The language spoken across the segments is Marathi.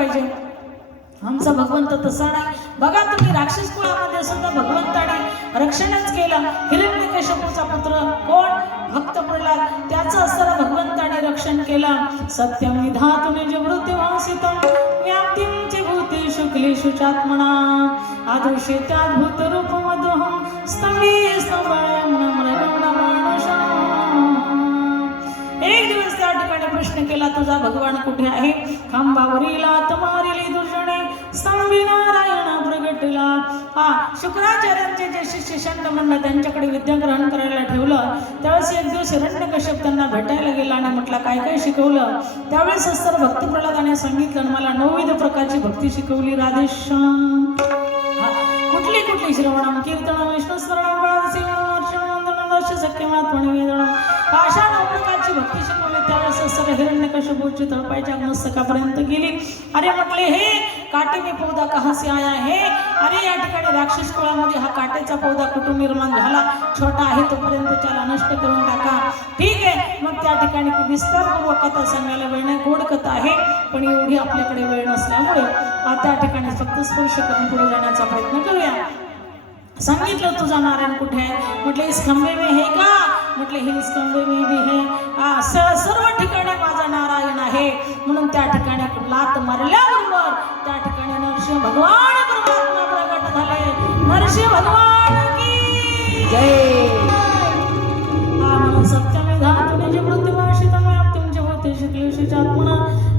पाहिजे. आमचा भगवंत तसा नाही. बघा तुम्ही राक्षस कुळामध्ये सुद्धा भगवंताने रक्षणच केलं. हिरण्यकश्यपूचा पुत्र कोण? भक्त प्रल्हाद. त्याचं असताना भगवंताने रक्षण केलं. सत्यम विधातुन निवृत्ती वासितम व्याप्तीं च भूतेषु क्लेषु चात्मना आदृश्य त्याद्भूत रूपमदहं स्तंभे प्रश्न केला तुझा भगवान कुठे आहे? खांबावरीला आत्मारिली दुर्जने स्तंभी नारायण प्रगटला. हा शुक्राचार्यांचे जे शिष्य शंत म्हणलं त्यांच्याकडे विद्या ग्रहण करायला ठेवलं. त्यावेळेस एक दिवस हिरण्य कश्यप त्यांना भेटायला गेला आणि म्हटलं काय काय शिकवलं? त्यावेळेस असताना भक्ती प्रल्हादाने सांगितलं मला नवविध प्रकारची भक्ती शिकवली. राधेश्याम. कुठली कुठली? श्रवणम कीर्तन विष्णू स्मरण अर्चनम वंदनम दर्श अशा नऊ प्रकारची आणि भक्ती शिकवली त्यावेळेस असताना हिरण्यकश्यपूची तळपायच्या मस्तकापर्यंत गेली. अरे म्हटले हे काटे मी पौदा कहासे आया हे? अरे या ठिकाणी राक्षस कुळामध्ये हा काटेचा पौदा कुठून निर्माण झाला? छोटा आहे तोपर्यंत त्याला नष्ट करून टाका. ठीक आहे मग त्या ठिकाणी विस्तारपूर्वक कथा सांगायला वेळ नाही गोड कथा आहे पण एवढी आपल्याकडे वेळ नसल्यामुळे त्या ठिकाणी फक्त स्पर्श करून पुढे जाण्याचा प्रयत्न करूया. सांगितलं तुझा नारायण कुठे आहे? म्हटलं इस खंबे में है का? म्हटले हे इस खंबे स- सर्व ठिकाणी माझा नारायण आहे. म्हणून त्या ठिकाणी लात मारल्याबरोबर त्या ठिकाणी नरसिंह भगवान परमात्मा प्रगट झाले. नरसिंह भगवान की जय. हा म्हणून सत्यमेधा तुम्ही जे मृत्यू शिकले च भूते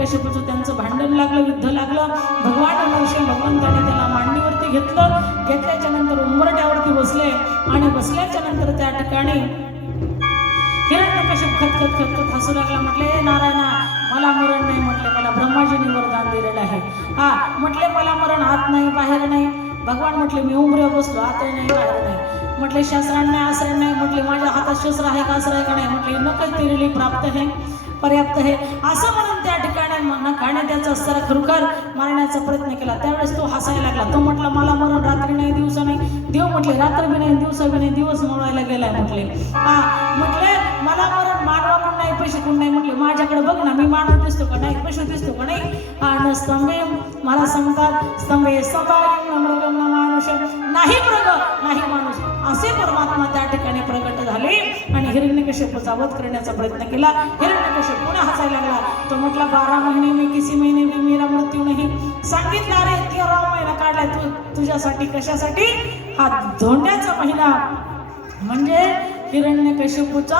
हिरण्यकश्यपूचं त्यांचं भांडण लागलं युद्ध लागलं. भगवान नरसिंह भगवंताने त्याला मांडीवरती घेतलं. घेतल्याच्या नंतर उंबरट्यावरती बसले आणि बसल्याच्या नंतर त्या ठिकाणी हिरण्यकश्यप खत खतखत खत हसू लागला. म्हटले हे नारायणा मला मरण नाही म्हटले. मला ब्रह्माजीने वरदान दिलेलं आहे. हा म्हटले मला मरण आत नाही बाहेर नाही. भगवान म्हटले मी उमरे बसलो आत नाही बाहेर नाही. म्हटले शस्त्रांना आश्रय नाही म्हटले माझ्या हातात शस्त्र आहे का आश्रय का नाही? म्हटले नकच दिलेली प्राप्त आहे पर्याप्त आहे. असं म्हणून त्या ठिकाणी त्याचा खरोखर मारण्याचा प्रयत्न केला. त्यावेळेस तो हसायला लागला. तो म्हटला मला मरण रात्री नाही दिवसा नाही. देव म्हटले रात्र बी नाही दिवसा बी नाही दिवस मोडायला गेलाय म्हटले. हा म्हटले मला मरण मानवा पण नाही पैसे कोण नाही म्हटले. माझ्याकडे बघ ना मी मानव दिसतो का नाही पैसे दिसतो का नाही? हा स्तंभे मला सांगतात स्तंभे स्तंभायं मृग मृगं नाही मृग नाही माणूस. असे परमात्मा त्या ठिकाणी प्रगट झाले. आणि हिरण्यकश्यपूचा वध करण्याचा प्रयत्न केला. हिरण्यकश्यप पुन्हा हसायला लागला. तो म्हटला बारा महिने मी किसी महिने भी मेरा मृत्यू नाही. सांगितलं रे तेरा महिना काढलाय तू तुझ्यासाठी कशासाठी? हा धोंड्याचा महिना म्हणजे हिरण्यकश्यपूचा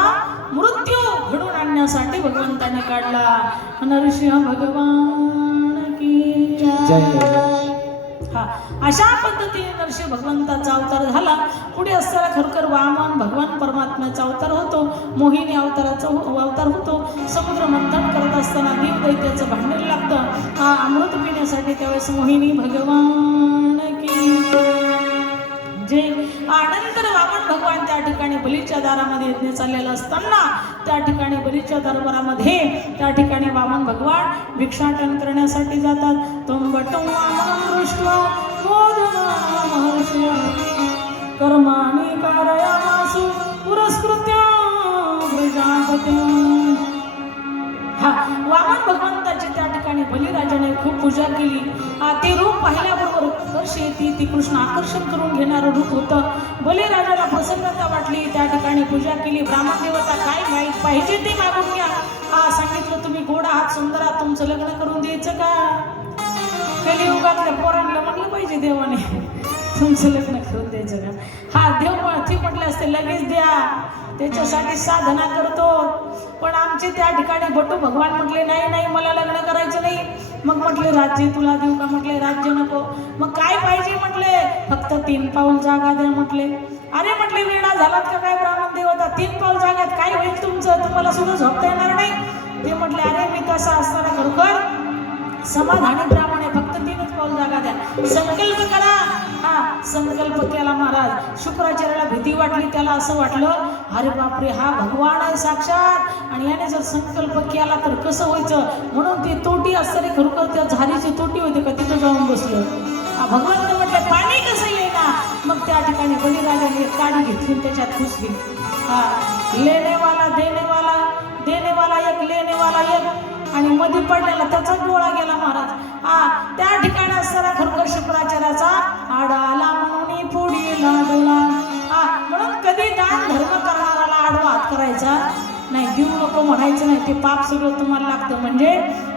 मृत्यू घडून आणण्यासाठी भगवंताने काढला. नरसिंह भगवान की जय. हा. अशा पद्धतीने नरसिंह भगवंताचा अवतार झाला. पुढे असताना खरोखर वामन भगवान परमात्म्याचा अवतार होतो. मोहिनी अवताराचा हो- अवतार होतो. समुद्र मंथन करत असताना देव दैत्याचं भांडण लागतं. हा अमृत पिण्यासाठी त्यावेळेस मोहिनी भगवान आनंतर भगवान त्या ठिकाणी बलीच्या दारामध्ये यज्ञ चाललेला असताना त्या ठिकाणी बलीच्या दरबारामध्ये त्या ठिकाणी वामन भगवान भिक्षाटन करण्यासाठी जातात. तुंबटं वामनं दृष्ट्वा मोदनं कारयामासु पुरस्कृत्य प्रजापतिम् हा वामन भगवंताची त्या आणि बलिराजाने खूप पूजा केली. ते रूप पाहिल्याबरोबर उत्कर्ष ती ती कृष्ण आकर्षण करून घेणारं रूप होतं. बलिराजाला प्रसन्नता वाटली. त्या ठिकाणी पूजा केली. ब्राह्मण देवता काय माहीत पाहिजे ते मागून घ्या. हा सांगितलं तुम्ही गोड आहात सुंदर आहात. तुमचं लग्न करून द्यायचं का? कलियुगातल्या पोरांना म्हटलं पाहिजे देवाने. तुमचं लग्न करून द्यायचं का? हा देव म्हण- ती म्हटले असते लगेच द्या. त्याच्यासाठी साधना करतो. पण आमचे त्या ठिकाणी बटू भगवान म्हटले नाही नाही मला लग्न करायचं नाही. मग म्हटले राज्य तुला देऊ का? म्हटले राज्य नको. मग काय पाहिजे म्हटले? फक्त तीन पाऊल जागा द्या म्हटले. अरे म्हटले वेळा झालात का काय ब्राह्मण देवता? तीन पाऊल जागात काय होईल तुमचं? तुम्हाला सुद्धा झोपता येणार नाही. ते म्हटले अरे मी तसा असताना खरोखर समाधानी ब्राह्मण तीनच पाऊल जागा द्या. संकल्प करा. हा संकल्प केला महाराज. शुक्राचार्याला भीती वाटली त्याला असं वाटलं अरे बापरे हा भगवान आहे साक्षात. आणि याने जर संकल्प केला तर कसं व्हायचं? म्हणून ती तोटी असताना खरोखर त्या झारीची तोटी होती का तिथं जाऊन बसलं भगवंत म्हटलं पाणी कसं येईना? मग त्या ठिकाणी बलिराजाने एक काडी घेतली त्याच्यात घुसली हा लेनेवाला देनेवाला देनेवाला एक लेनेवाला एक. आणि मध्ये पडलेला त्याचा डोळा गेला महाराज. हा त्या ठिकाणी असताना खरोखर शुक्राचार्याचा आडाला म्हणून पुढील डोळा हा म्हणून कधी दान धर्म करणाराला आडवा हात करायचा? नाही देऊ नको म्हणायचं नाही. ते पाप सगळं तुम्हाला लागतं. म्हणजे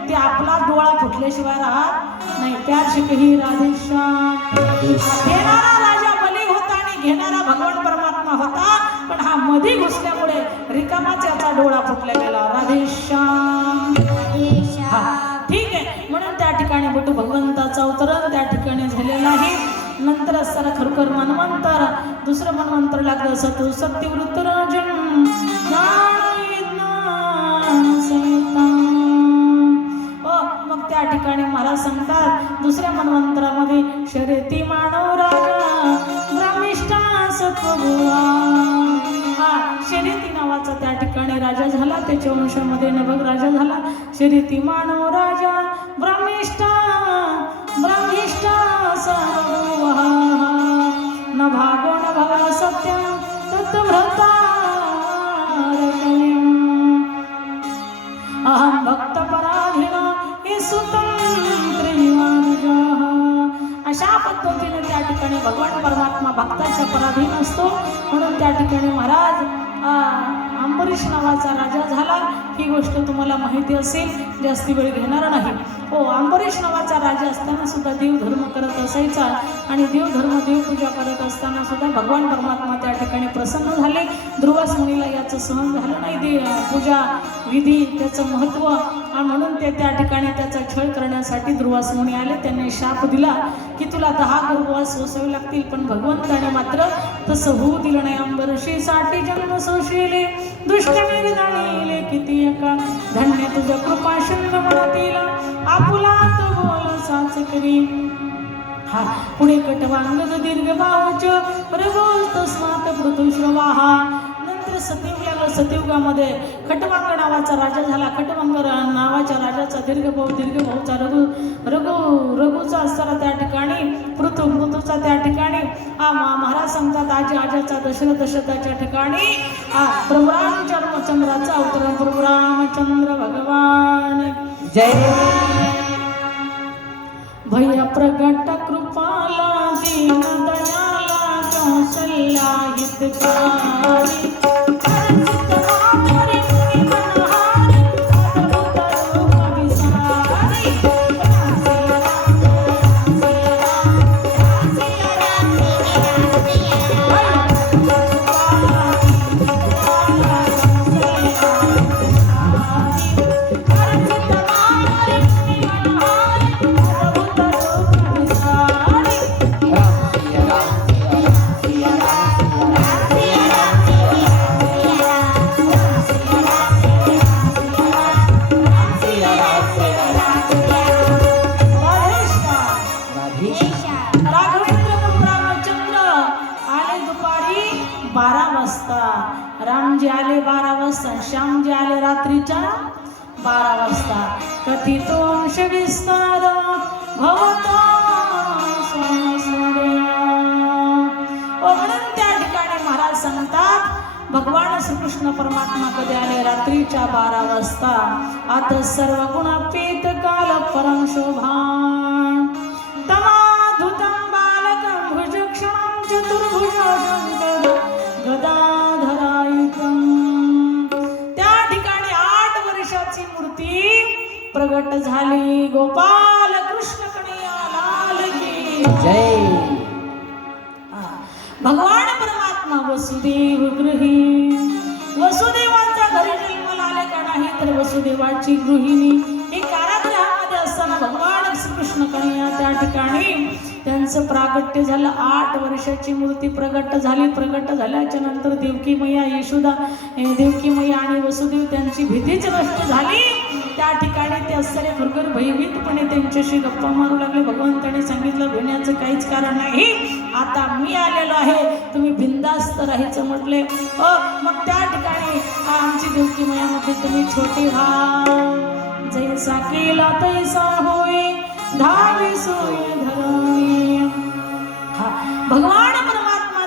ते आपला डोळा फुटल्याशिवाय राहत नाही. त्या शिकही राधेश्याम. घेणारा राजा बली होता आणि घेणारा भगवान परमात्मा होता. पण हा मध्ये घुसल्यामुळे रिकामाच याचा डोळा फुटला गेला. राधेश्याम. कुठं भगवंताचा अवतरण त्या ठिकाणी झालेला आहे. नंतर असताना खरोखर मनमंतर दुसरं मनमंत्र लागलं सतु सत्यवृत्त राजन मग त्या ठिकाणी महाराज सांगतात दुसऱ्या मनवंतरामध्ये शर्यती मानव राजा सत्वभुवा शर्यती नावाचा त्या ठिकाणी राजा झाला त्याच्या वंशामध्ये नभग राजा झाला. शर्यती मानव म्हणून त्या ठिकाणी महाराज आ, अंबरीश नावाचा राजा झाला. ही गोष्ट तुम्हाला माहिती असेल जास्ती वेळ घेणार नाही. हो अंबरीश नावाचा राजा असताना सुद्धा देवधर्म करत असायचा आणि देवधर्म देवपूजा करत असताना सुद्धा भगवान परमात्मा त्या ठिकाणी प्रसन्न झाले. ध्रुवास मुनीला याचं सहन झालं नाही. दे पूजा विधी त्याचं महत्त्व आणि म्हणून ते त्या ठिकाणी त्याचा छळ करण्यासाठी ध्रुवास मुनी आले. त्यांनी शाप दिला की तुला दहा गर्भवास सोसावे लागतील पण भगवंताने मात्र तसं होऊ दिलं नाही. अंबरशीसाठी जन्म सोशिले दुष्ट निर्दाळीले किती एका? धन्य तुझ्या कृपा शंख मनातील. आपुला तो बोल साच करी. हा पुढे कटवांग दीर्घ बाहुच. रघोल तस्मात पृथुश्रवाहा नंतर सतयुग लागलं सतयुगामध्ये खटवांग नावाचा राजा झाला. खटवांग नावाच्या राजाचा दीर्घ भाऊ दीर्घ भाऊचा रघु रघु रघुचा असताना त्या ठिकाणी पृथु पृथूचा त्या ठिकाणी हा महाराज सांगतात आजी आजाचा दशरथ दशरथाच्या ठिकाणी हा प्रभू रामचंद्राचा अवतरण प्रभू रामचंद्र भगवान. जय भय प्रगट कृपाला दीन दयाला कौशल्या हितकारी. राघवेंद्र प्रभू रामचंद्र आले दुपारी बारा वाजता. रामजी आले बारा वाजता श्यामजी आले रात्रीच्या बारा वाजता. कथित अंश विस्तार भवता म्हणून त्या ठिकाणी महाराज सांगतात भगवान श्रीकृष्ण परमात्मा कधी आले? रात्रीच्या बारा वाजता. आता सर्व गुणापेत काल परम शोभा. प्रगट झाली. गोपाल कृष्ण कन्हैया लाल की जय. भगवान परमात्मा वसुदेव गृही. वसुदेवांच्या घरी जन्माला आले का नाही तर वसुदेवाची गृहिणी. हे कारागृहामध्ये असताना भगवान श्रीकृष्ण कन्या त्या ठिकाणी त्यांचं प्रागट्य झालं. आठ वर्षाची मूर्ती प्रगट झाली. प्रगट झाल्याच्यानंतर देवकी मैया यशोदा देवकी मैया आणि वसुदेव त्यांची भीतीच नष्ट झाली. त्या ठिकाणी ते असताना खरोखर भयभीतपणे त्यांच्याशी गप्पा मारू लागले. भगवंताने सांगितलं भिण्याचं काहीच कारण नाही. आता मी आलेलो आहे. तुम्ही बिंदास्त राहायचं म्हटले. अ मग त्या ठिकाणी आमची देवकी मयामध्ये तुम्ही छोटी व्हा जैसा केला तैसा होय धावी सोय धरणी हा भगवान परमात्मा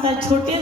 आता छोटे